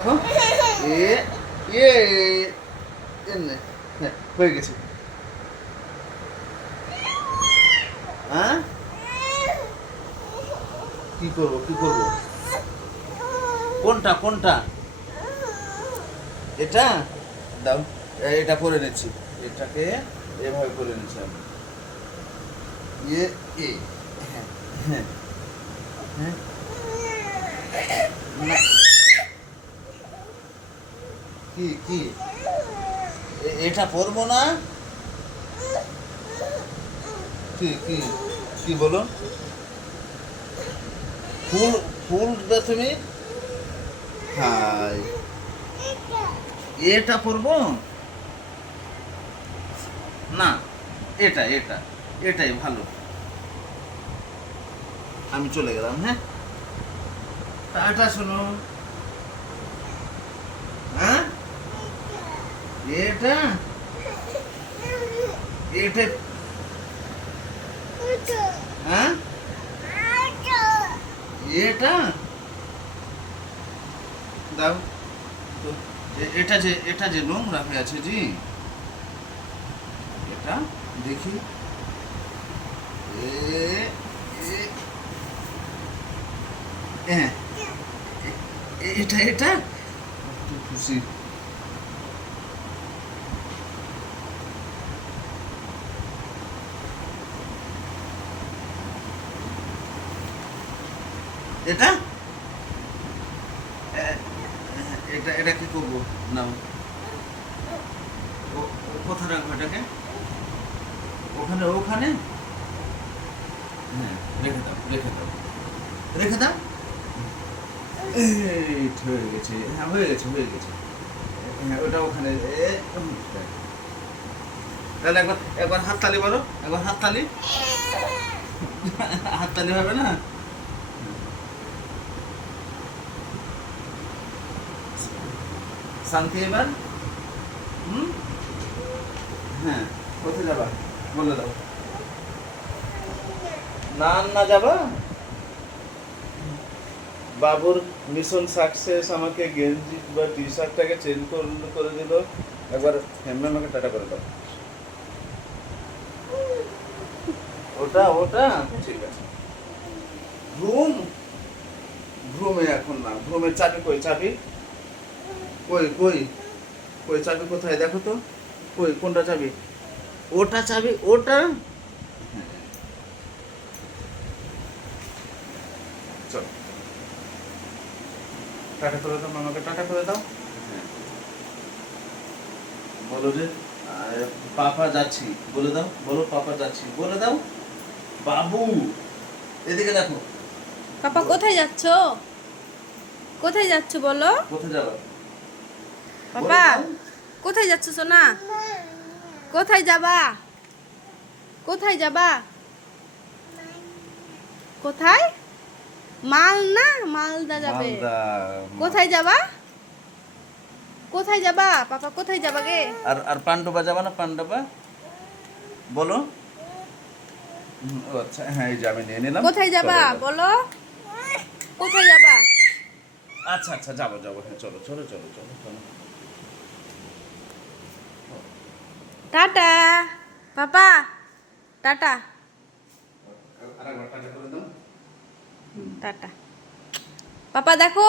এ ইয়ে এমনি হ্যাঁ হয়ে গেছে। হ্যাঁ কি করবো কি করবো? কোনটা কোনটা? এটা দাও, এটা করে নিচ্ছি। এটাকে এভাবে করে নিচ্ছি আমি। ইয়ে এ হ্যাঁ হ্যাঁ হ্যাঁ না, কি কি এটা পরবো না? কি কি কি বলো? ফুল ফুল দে তুমি। হাই, এটা পরবো না, এটা এটা এটাই ভালো। আমি চলে গেলাম, হ্যাঁ। টাটা শোনো। হ্যাঁ এটা এটা হ্যাঁ এটা দাও তো। এটা যে নোংরা হয়ে আছে জি, এটা দেখি। এ এ হ্যাঁ, এটা এটা একটু খুশি। এটা এটা এটা কি করবো? নাও, কোথায় রাখবো এটাকে? ওখানে ওখানে হ্যাঁ, রেখে দাও রেখে দাও রেখে দাও। এই হয়ে গেছে, হ্যাঁ হয়ে গেছে হয়ে গেছে। হ্যাঁ ওটা ওখানে তাহলে একবার একবার হাততালি বলো, একবার হাততালি। হাততালি হবে না? শান্তি এবার। হুম হ্যাঁ, কোথায় যাবা বলে দাও। না না যাবা। বাবুর মিশন সাকসেস, আমাকে গেঞ্জি বা টি শার্টটাকে চেঞ্জ করে দিল। একবার আমাকে টাটা করে দাও। ওটা ওটা ঠিক আছে। ঘুম ঘুমে এখন না, ঘুমের চাবি কই? চাবি কই কই কই? চাবি কোথায় দেখো তো? কই কোনটা চাবি? ওটা চাবি ওটা। চলো টাটা করে দাও, মামাকে টাটা করে দাও। হ্যাঁ, বলো যে পাপা যাচ্ছি বলে দাও, বলো পাপা যাচ্ছি বলে দাও। বাবু এদিকে দেখো। পাপা কোথায় যাচ্ছ? কোথায় যাচ্ছ বলো? কোথায় যাবা? পাপা কোথায় যাচ্ছ সোনা? কোথায় যাবা? কোথায় যাবা? কোথায়? মালনা, মালদা যাবে। মালদা। কোথায় যাবা? কোথায় যাবা পাপা? কোথায় যাবা গে? আর আর পান্ডবা যাবা না? পান্ডবা বলো। ও আচ্ছা হ্যাঁ, এই যে আমি নিয়ে নিলাম। কোথায় যাবা চলো এবার। বলো? কোথায় যাবা? আচ্ছা আচ্ছা যাবো যাবো, হ্যাঁ চলো চলো চলো চলো চলো। টাটা পাপা, টাটা। আরেকবার টাটা করে দাও। টাটা পাপা, দেখো।